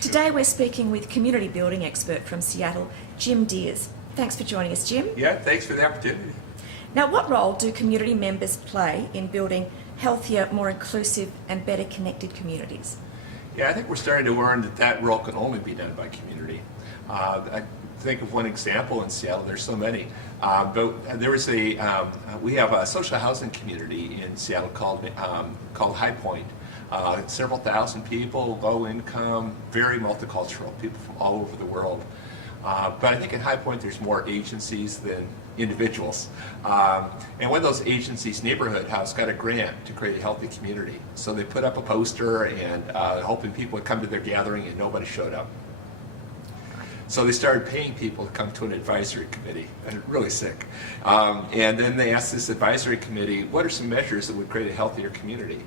Today we're speaking with community building expert from Seattle, Jim Diers. Thanks for joining us, Jim. Yeah, thanks for the opportunity. Now, what role do community members play in building healthier, more inclusive and better connected communities? Yeah, I think we're starting to learn that that role can only be done by community. I think of one example in Seattle, there's so many, but there was we have a social housing community in Seattle called High Point. Several thousand people, low income, very multicultural, people from all over the world. But I think in High Point there's more agencies than individuals. And one of those agencies, Neighborhood House, got a grant to create a healthy community. So they put up a poster and hoping people would come to their gathering, and nobody showed up. So they started paying people to come to an advisory committee, and really sick. And then they asked this advisory committee, what are some measures that would create a healthier community?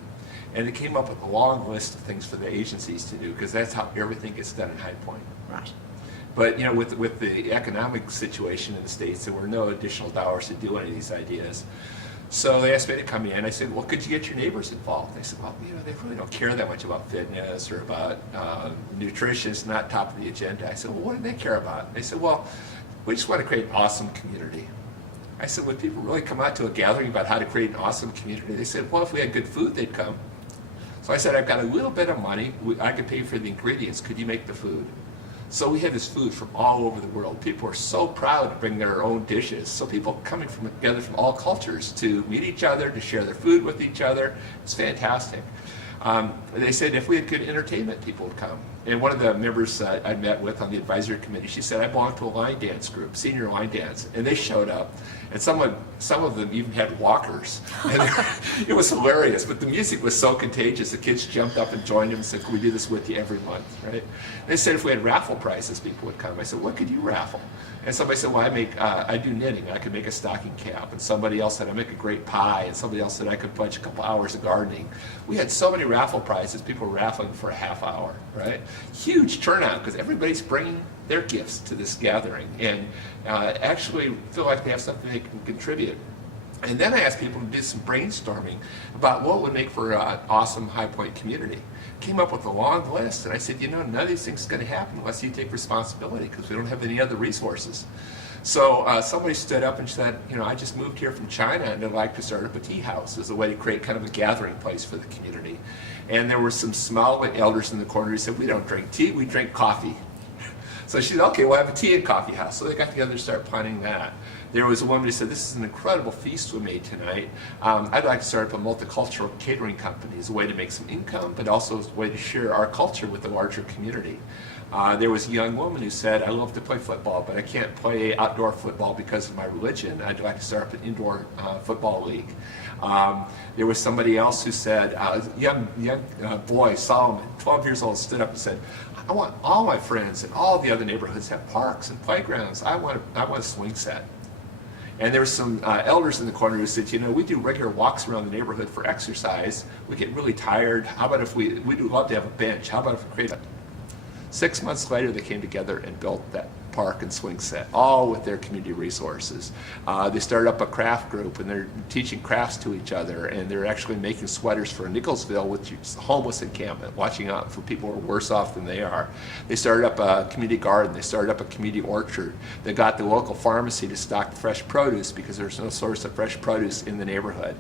And they came up with a long list of things for the agencies to do, because that's how everything gets done in High Point. Right. But you know, with the economic situation in the States, there were no additional dollars to do any of these ideas. So they asked me to come in. I said, well, could you get your neighbors involved? They said, well, you know, they really don't care that much about fitness or about nutrition. It's not top of the agenda. I said, well, what do they care about? They said, well, we just want to create an awesome community. I said, would people really come out to a gathering about how to create an awesome community? They said, well, if we had good food, they'd come. So I said, I've got a little bit of money. I could pay for the ingredients. Could you make the food? So we had this food from all over the world. People are so proud to bring their own dishes. So people coming together from all cultures to meet each other, to share their food with each other. It's fantastic. They said if we had good entertainment, people would come. And one of the members I met with on the advisory committee, she said, I belong to a line dance group, senior line dance. And they showed up. And some of them even had walkers. And it was hilarious, but the music was so contagious, the kids jumped up and joined them and said, can we do this with you every month, right? They said if we had raffle prizes, people would come. I said, what could you raffle? And somebody said, well, I do knitting, I could make a stocking cap. And somebody else said, I make a great pie. And somebody else said, I could bunch a couple hours of gardening. We had so many raffle prizes, people were raffling for a half hour, right? Huge turnout, because everybody's bringing their gifts to this gathering and actually feel like they have something they can contribute. And then I asked people to do some brainstorming about what would make for an awesome High Point community. Came up with a long list, and I said, you know, none of these things is going to happen unless you take responsibility, because we don't have any other resources. So somebody stood up and said, you know, I just moved here from China and I'd like to start up a tea house as a way to create kind of a gathering place for the community. And there were some small elders in the corner who said, we don't drink tea, we drink coffee. So she said, okay, we'll have a tea and coffee house. So they got together to start planning that. There was a woman who said, this is an incredible feast we made tonight. I'd like to start up a multicultural catering company as a way to make some income, but also as a way to share our culture with the larger community. There was a young woman who said, I love to play football, but I can't play outdoor football because of my religion. I'd like to start up an indoor football league. There was somebody else who said, young boy, Solomon, 12 years old, stood up and said, I want all my friends and all the other neighborhoods to have parks and playgrounds. I want a swing set. And there were some elders in the corner who said, you know, we do regular walks around the neighborhood for exercise. We get really tired. How about if we do love to have a bench. How about if we create a... 6 months later, they came together and built that park and swing set, all with their community resources. They started up a craft group, and they're teaching crafts to each other, and they're actually making sweaters for Nicholsville, which is a homeless encampment, watching out for people who are worse off than they are. They started up a community garden. They started up a community orchard. They got the local pharmacy to stock fresh produce because there's no source of fresh produce in the neighborhood.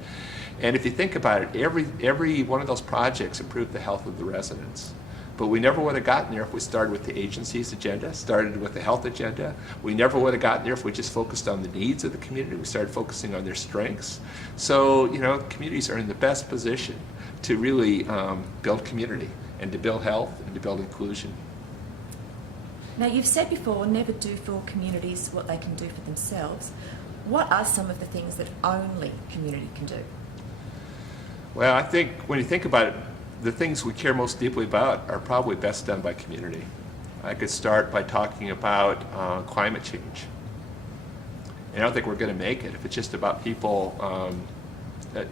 And if you think about it, every one of those projects improved the health of the residents. But we never would have gotten there if we started with the agency's agenda, started with the health agenda. We never would have gotten there if we just focused on the needs of the community. We started focusing on their strengths. So, you know, communities are in the best position to really build community and to build health and to build inclusion. Now, you've said before, never do for communities what they can do for themselves. What are some of the things that only community can do? Well, I think when you think about it, the things we care most deeply about are probably best done by community. I could start by talking about climate change. And I don't think we're going to make it if it's just about people,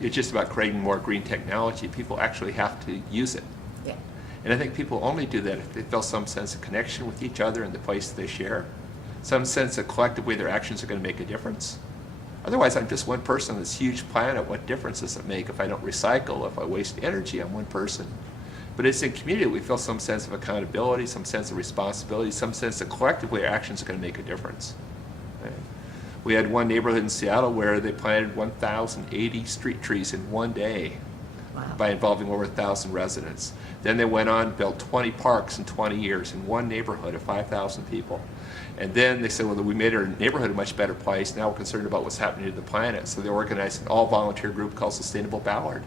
it's just about creating more green technology. People actually have to use it. Yeah. And I think people only do that if they feel some sense of connection with each other and the place they share, some sense that collectively their actions are going to make a difference. Otherwise, I'm just one person on this huge planet. What difference does it make if I don't recycle, if I waste energy on one person? But it's in community that we feel some sense of accountability, some sense of responsibility, some sense that collectively our actions are going to make a difference. Right? We had one neighborhood in Seattle where they planted 1,080 street trees in one day. Wow. By involving over 1,000 residents. Then they went on and built 20 parks in 20 years in one neighborhood of 5,000 people. And then they said, well, we made our neighborhood a much better place. Now we're concerned about what's happening to the planet. So they organized an all-volunteer group called Sustainable Ballard.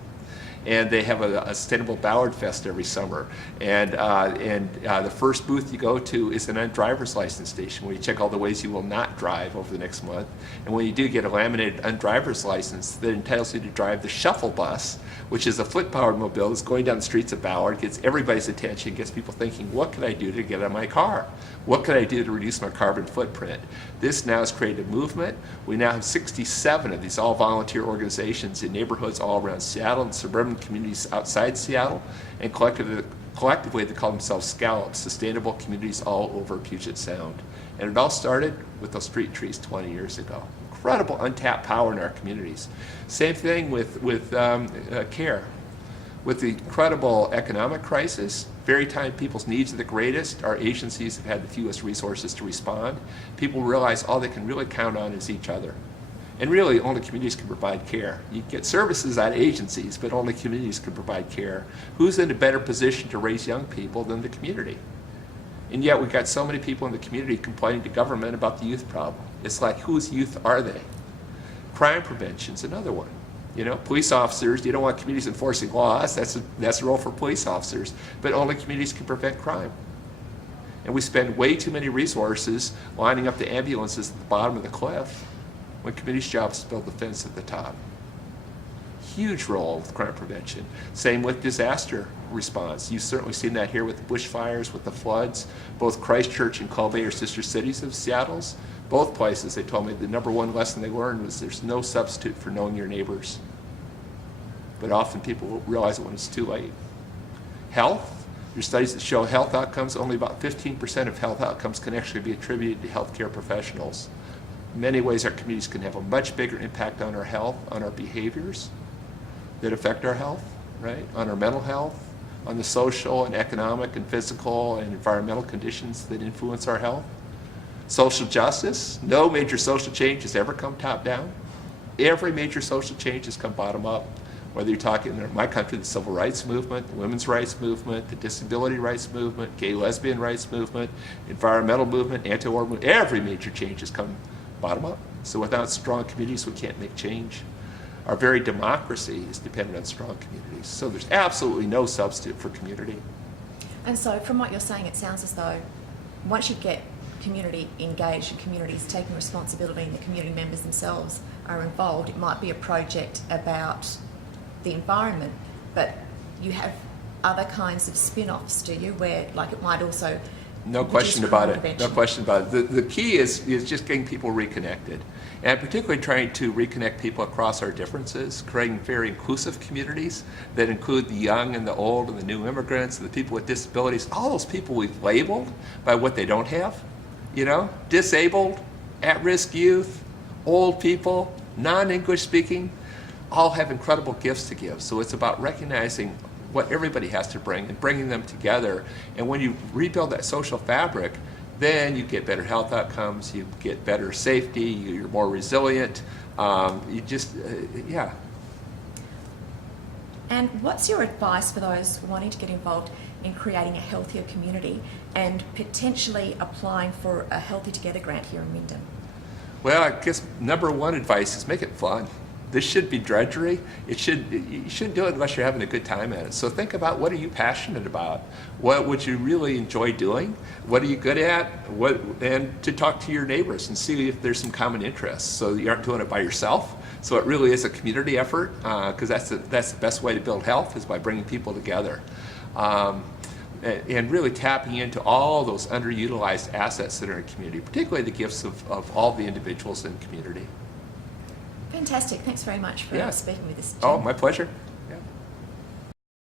And they have a Sustainable Ballard Fest every summer. And the first booth you go to is an undriver's license station where you check all the ways you will not drive over the next month. And when you do get a laminated undriver's license, that entitles you to drive the shuttle bus, which is a foot-powered mobile that's going down the streets of Ballard, gets everybody's attention, gets people thinking, what can I do to get out of my car? What can I do to reduce my carbon footprint? This now has created a movement. We now have 67 of these all-volunteer organizations in neighborhoods all around Seattle and suburban communities outside Seattle, and collectively they call themselves SCALLOP, Sustainable Communities All Over Puget Sound. And it all started with those street trees 20 years ago. Incredible untapped power in our communities. Same thing with care. With the incredible economic crisis, very time people's needs are the greatest, our agencies have had the fewest resources to respond. People realize all they can really count on is each other. And really, only communities can provide care. You get services out of agencies, but only communities can provide care. Who's in a better position to raise young people than the community? And yet we've got so many people in the community complaining to government about the youth problem. It's like, whose youth are they? Crime prevention's another one. You know, police officers, you don't want communities enforcing laws, that's a role for police officers, but only communities can prevent crime. And we spend way too many resources lining up the ambulances at the bottom of the cliff when communities' job is to build the fence at the top. Huge role with crime prevention. Same with disaster response. You've certainly seen that here with the bushfires, with the floods. Both Christchurch and Colby are sister cities of Seattle's. Both places, they told me the number one lesson they learned was there's no substitute for knowing your neighbors. But often people realize it when it's too late. Health, there's studies that show health outcomes, only about 15% of health outcomes can actually be attributed to healthcare professionals. In many ways, our communities can have a much bigger impact on our health, on our behaviors that affect our health, right? On our mental health, on the social and economic and physical and environmental conditions that influence our health. Social justice, no major social change has ever come top down. Every major social change has come bottom up. Whether you're talking in my country, the civil rights movement, the women's rights movement, the disability rights movement, gay lesbian rights movement, environmental movement, anti-war movement, every major change has come bottom up. So without strong communities, we can't make change. Our very democracy is dependent on strong communities. So there's absolutely no substitute for community. And so from what you're saying, it sounds as though once you get community engaged and communities taking responsibility and the community members themselves are involved, it might be a project about the environment, but you have other kinds of spin-offs, do you, where like it might also no question about it. No question about it. The key is just getting people reconnected, and particularly trying to reconnect people across our differences, creating very inclusive communities that include the young and the old and the new immigrants and the people with disabilities, all those people we've labeled by what they don't have, you know, disabled, at-risk youth, old people, non-English speaking, all have incredible gifts to give. So it's about recognizing what everybody has to bring and bringing them together. And when you rebuild that social fabric, then you get better health outcomes, you get better safety, you're more resilient, yeah. And what's your advice for those wanting to get involved in creating a healthier community and potentially applying for a Healthy Together grant here in Wyndham? Well, I guess number one advice is make it fun. This should be drudgery. You shouldn't do it unless you're having a good time at it. So think about, what are you passionate about? What would you really enjoy doing? What are you good at? And to talk to your neighbors and see if there's some common interests, so that you aren't doing it by yourself. So it really is a community effort, because that's the best way to build health, is by bringing people together. And really tapping into all those underutilized assets that are in community, particularly the gifts of all the individuals in community. Fantastic. Thanks very much for speaking with us, Jim. Oh, my pleasure.